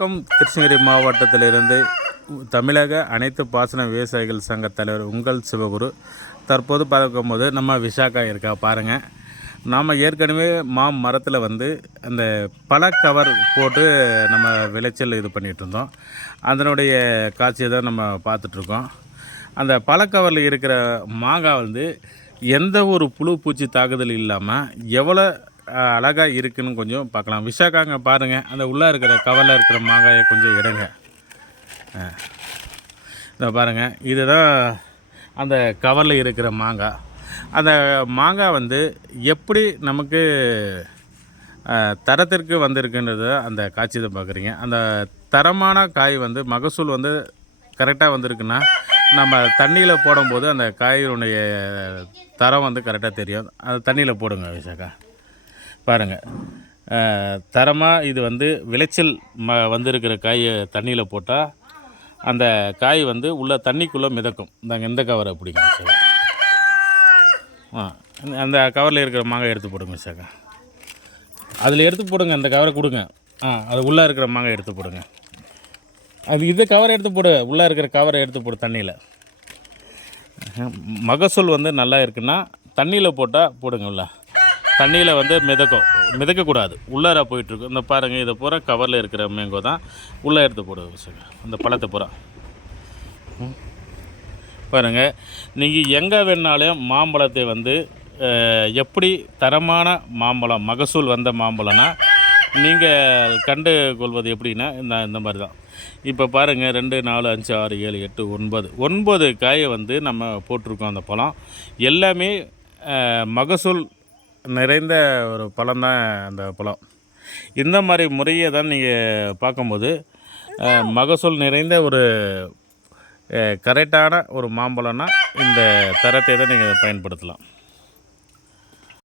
வணக்கம். கிருஷ்ணகிரி மாவட்டத்திலிருந்து தமிழக அனைத்து பாசன விவசாயிகள் சங்க தலைவர் உங்கள் சிவகுரு. தற்போது பார்க்கும்போது நம்ம விஷாக்கா இருக்கா பாருங்கள். நாம் ஏற்கனவே மரத்தில் அந்த பழ கவர் போட்டு நம்ம விளைச்சல் இது பண்ணிகிட்டு இருந்தோம். அதனுடைய காட்சியை தான் நம்ம பார்த்துட்ருக்கோம். அந்த பழக்கவரில் இருக்கிற மாங்காய் எந்த ஒரு புழு பூச்சி தாக்குதல் இல்லாமல் எவ்வளோ அழகாக இருக்குதுன்னு கொஞ்சம் பார்க்கலாம். விஷாக்காங்க பாருங்கள், அந்த உள்ளே இருக்கிற கவரில் இருக்கிற மாங்காயை கொஞ்சம் எடுங்க. இதை பாருங்கள், இதுதான் அந்த கவரில் இருக்கிற மாங்காய். அந்த மாங்காய் எப்படி நமக்கு தரத்திற்கு வந்திருக்குன்றது அந்த காட்சி தான் பார்க்குறீங்க. அந்த தரமான காய் மகசூல் கரெக்டாக வந்திருக்குன்னா நம்ம தண்ணியில் போடும்போது அந்த காயினுடைய தரம் கரெக்டாக தெரியும். அது தண்ணியில் போடுங்க விஷாக்கா. பாருங்கள், தரமாக இது விளைச்சல் வந்திருக்கிற காயை தண்ணியில் போட்டால் அந்த காய் உள்ள தண்ணிக்குள்ளே மிதக்கும். இந்த கவரை பிடிங்க சார். அந்த கவரில் இருக்கிற மாங்காய் எடுத்து போடுங்க விஷாக்கா. அதில் எடுத்து போடுங்க, அந்த கவரை கொடுங்க. அது உள்ளே இருக்கிற மாங்காய் எடுத்து போடுங்க. அது இது கவரை எடுத்து போடு, உள்ளே இருக்கிற கவரை எடுத்து போடு தண்ணியில். மகசூல் நல்லா இருக்குன்னா தண்ணியில் போட்டால் போடுங்க. உள்ள தண்ணியில் மிதக்கக்கூடாது, உள்ளார போயிட்டுருக்கும். இந்த பாருங்கள், இதை பூரா கவரில் இருக்கிற மேங்கோ தான். உள்ளே எடுத்து போடுங்க சார், அந்த பழத்தை பூரா. பாருங்கள், நீங்கள் எங்கே வேணாலும் மாம்பழத்தை எப்படி தரமான மாம்பழம் மகசூல் வந்த மாம்பழம்னா நீங்கள் கண்டு கொள்வது எப்படின்னா இந்த மாதிரி தான். இப்போ பாருங்கள், 2, 4, 5, 6, 7, 8, 9 காயை நம்ம போட்டிருக்கோம். அந்த பழம் எல்லாமே மகசூல் நிறைந்த ஒரு பழம் தான் அந்த பழம். இந்த மாதிரி முறையை தான் நீங்கள் பார்க்கும்போது மகசூல் நிறைந்த ஒரு கரெக்டான ஒரு மாம்பழம்னா இந்த தரத்தை தான் நீங்கள் பயன்படுத்தலாம்.